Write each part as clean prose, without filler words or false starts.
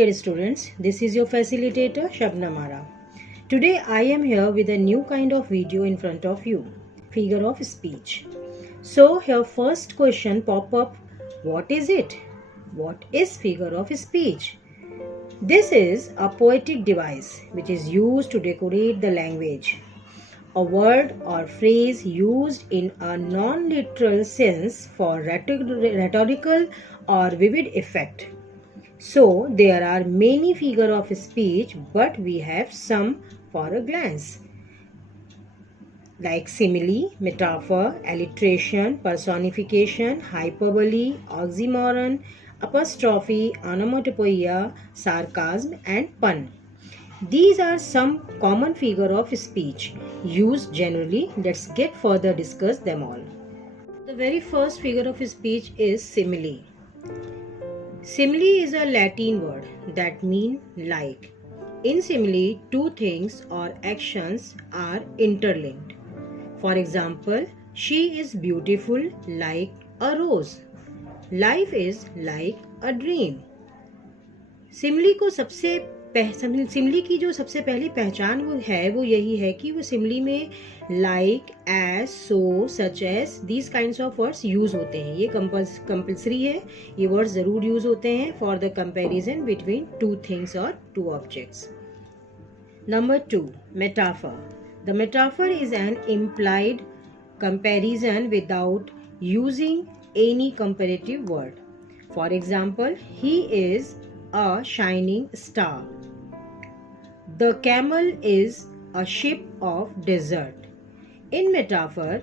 dear students, this is your facilitator Shabnam Ara. Today I am here with a new kind of video in front of you, figure of speech. So here first question pop up, what is it? What is figure of speech? This is a poetic device which is used to decorate the language. A word or phrase used in a non-literal sense for rhetorical or vivid effect. So there are many figure of speech, but we have some for a glance, like simile, metaphor, alliteration, personification, hyperbole, oxymoron, apostrophe, onomatopoeia, sarcasm, and pun. These are some common figure of speech used generally. Let's get further discuss them all. The very first figure of speech is simile. Simile is a Latin word that means like. In simile, two things or actions are interlinked. For example, she is beautiful like a rose. Life is like a dream. Simli की जो सबसे पहली पहचान वो यही है कि वो सिमली में like, as, so, such as these kinds of words use होते हैं. ये कंपल्सरी है, ये वर्ड्स जरूर यूज होते हैं for the comparison between two things or two objects. Number 2, metaphor. The metaphor is an implied comparison without using any comparative word. For example, he is a shining star. The camel is a ship of desert. In metaphor,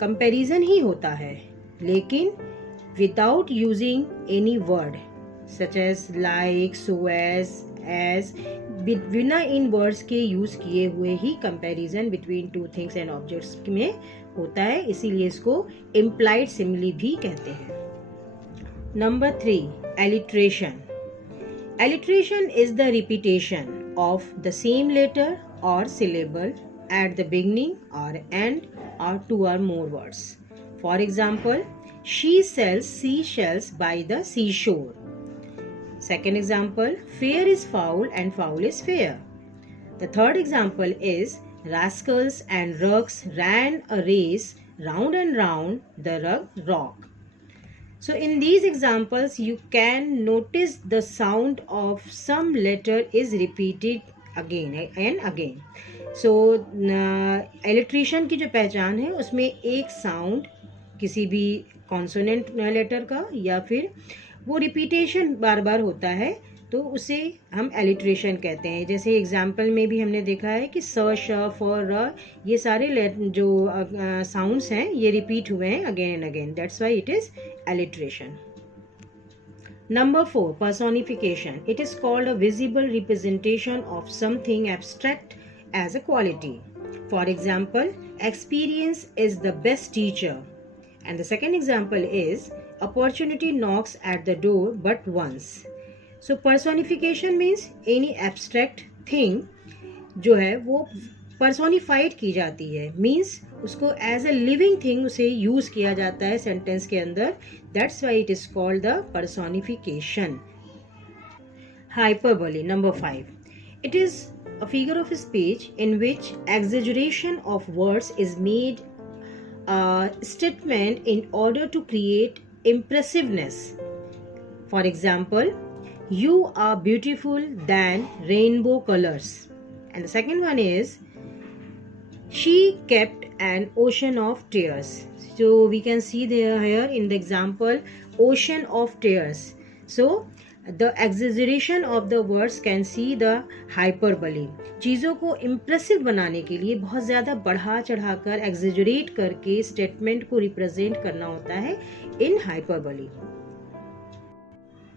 comparison ही होता है, लेकिन without using any word such as like, so as बिना इन words के use किए हुए ही comparison between two things and objects में होता है, इसीलिए इसको इम्प्लाइड सिमिली भी कहते हैं. Number 3, alliteration. Alliteration is the repetition of the same letter or syllable at the beginning or end or two or more words. For example, she sells seashells by the seashore. Second example, fair is foul and foul is fair. The third example is rascals and rugs ran a race round and round the rug rock. So in these examples, you can notice the sound of some letter is repeated again and again. So alliteration की जो पहचान है उसमें एक sound किसी भी consonant letter का या फिर वो रिपीटेशन बार बार होता है तो उसे हम एलिट्रेशन कहते हैं. जैसे एग्जाम्पल में भी हमने देखा है कि स, श, फ, र ये सारे जो साउंड्स हैं ये रिपीट हुए हैं again and again. That's why it is alliteration. Number 4, personification. It is called a visible representation of something abstract as a quality. For example, experience is the best teacher. And the second example is opportunity knocks at the door but once. So personification means any abstract thing जो है वो personified की जाती है, means उसको as a living thing उसे use किया जाता है सेंटेंस के अंदर. That's why it is called the personification. Hyperbole. Number 5, it is a figure of speech in which exaggeration of words is made statement in order to create impressiveness. For example, you are beautiful than rainbow colors. And the second one is, she kept an ocean of tears. So we can see there here in the example, ocean of tears. So the exaggeration of the words can see the hyperbole. चीज़ों को impressive बनाने के लिए बहुत ज़्यादा बढ़ा चढ़ाकर exaggerate करके statement को represent करना होता है in hyperbole.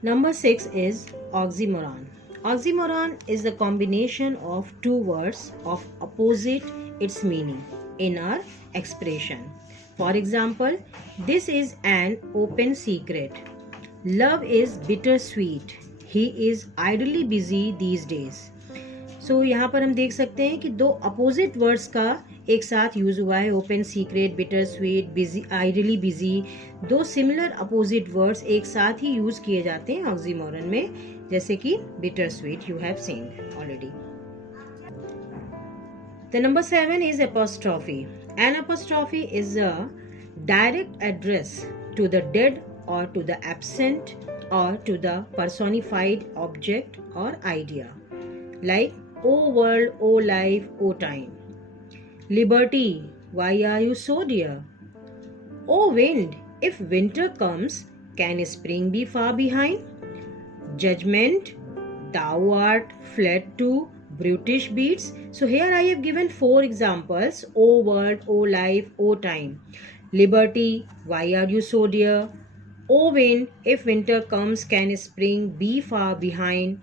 Number 6 is oxymoron. Oxymoron is the combination of two words of opposite its meaning in our expression. For example, this is an open secret. Love is bittersweet. He is idly busy these days. So यहाँ पर हम देख सकते हैं कि दो opposite words का एक साथ यूज हुआ है. Open secret, bitter sweet, busy, ideally busy, दो सिमिलर अपोजिट वर्ड्स एक साथ ही यूज किए जाते हैं ऑक्सीमोरन में. जैसे कि bitter sweet you have seen already. The number 7 is apostrophe. An apostrophe is a direct address to the dead or to the absent or to the personified object or idea. Like, O world, O life, O time. Liberty, why are you so dear? O wind, if winter comes, can spring be far behind? Judgment, thou art fled to brutish beats. So here I have given 4 examples. O world, O life, O time. Liberty, why are you so dear? O wind, if winter comes, can spring be far behind?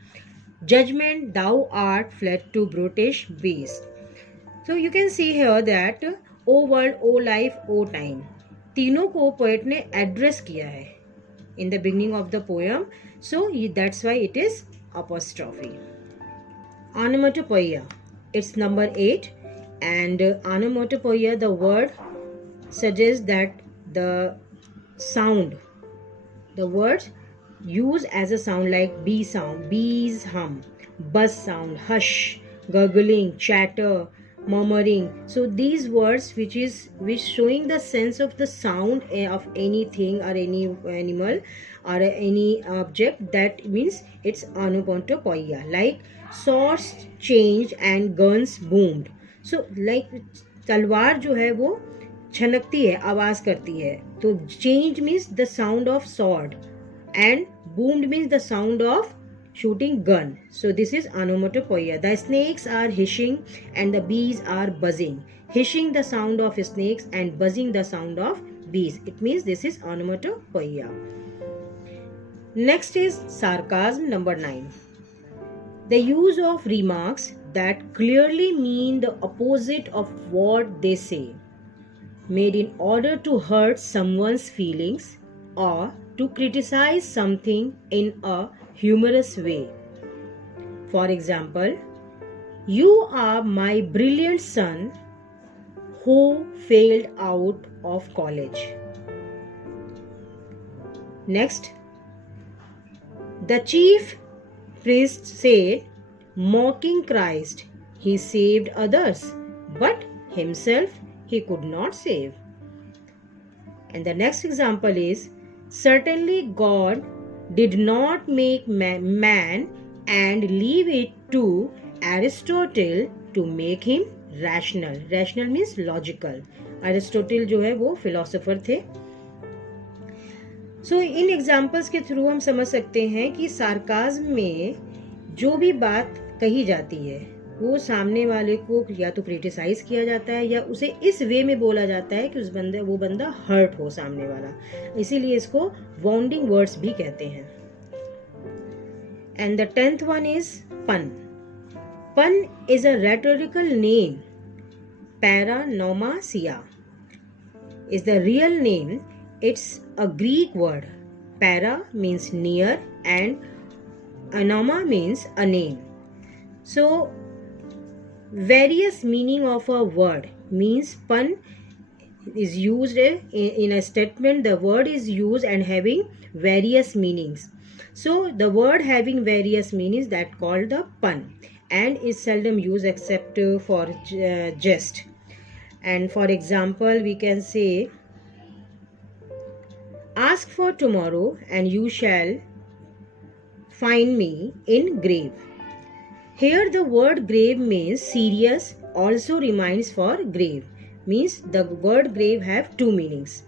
Judgment, thou art fled to brutish beasts. So you can see here that O world, O life, O time. तीनों को poet ने address किया है in the beginning of the poem. So that's why it is apostrophe. Onomatopoeia. It's number 8. And onomatopoeia, the word suggests that the sound, the words used as a sound, like bee sound, bees hum, buzz sound, hush, gurgling, chatter, murmuring. So these words which showing the sense of the sound of anything or any animal or any object, that means it's onomatopoeia. Like swords changed and guns boomed. So like तलवार जो है वो छनकती है, आवाज करती है. तो change means the sound of sword and boomed means the sound of shooting gun. So this is onomatopoeia. The snakes are hissing and the bees are buzzing. Hissing the sound of snakes and buzzing the sound of bees. It means this is onomatopoeia. Next is sarcasm, number 9. The use of remarks that clearly mean the opposite of what they say, made in order to hurt someone's feelings or to criticize something in a humorous way. For example, you are my brilliant son who failed out of college. Next, the chief priest said, mocking Christ, he saved others, but himself he could not save. And the next example is, certainly God did not make man and leave it to Aristotle to make him rational. Rational means logical. Aristotle जो है वो philosopher थे. So इन examples के through हम समझ सकते हैं कि sarcasm में जो भी बात कही जाती है वो सामने वाले को या तो क्रिटिसाइज किया जाता है या उसे इस वे में बोला जाता है कि वो बंदा हर्ट हो सामने वाला. इसीलिए इसको वाउंडिंग वर्ड्स भी कहते हैं. And the 10th one is pun. Pun is a rhetorical name. Paronomasia is the real name. It's a Greek word. Para means near and anoma means a name. So various meaning of a word means pun is used in a statement. The word is used and having various meanings. So the word having various meanings that called the pun and is seldom used except for jest. And for example, we can say, ask for tomorrow and you shall find me in grave. Here the word grave means serious, also remains for grave. Means the word grave have two meanings.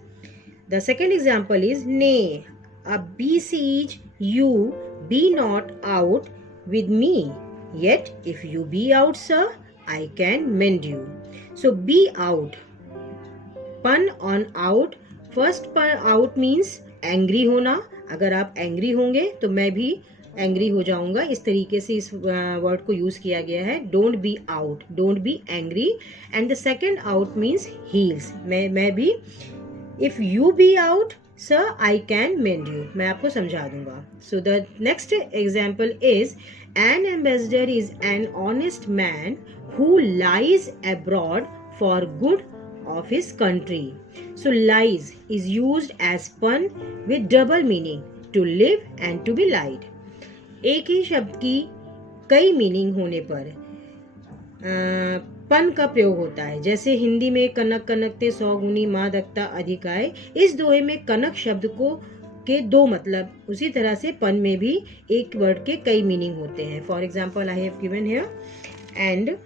The second example is, nay, I beseech you, be not out with me. Yet if you be out, sir, I can mend you. So be out. Pun on out. First pun out means angry होना. अगर आप angry होंगे तो मैं भी angry हो जाऊंगा. इस तरीके से इस word को use किया गया है. Don't be out. Don't be angry. And the second out means heels. मैं भी if you be out, sir, I can mend you. मैं आपको समझा दूंगा. So the next example is, an ambassador is an honest man who lies abroad for good of his country. So lies is used as pun with double meaning, to live and to be lied. एक ही शब्द की कई meaning होने पर पन का प्रयोग होता है। जैसे हिंदी में कनक कनकते 100 गुनी माँ दकता अधिक आए, इस दोहे में कनक शब्द को के दो मतलब, उसी तरह से पन में भी एक वर्ड के कई मीनिंग होते हैं। For example I have given here and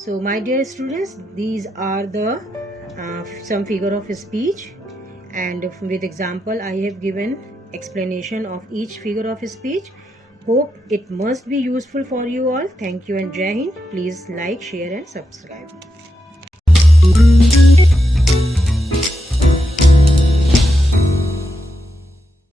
so my dear students, these are the some figure of speech, and with example I have given explanation of each figure of speech. Hope it must be useful for you all. Thank you and Jai Hind. Please like, share and subscribe.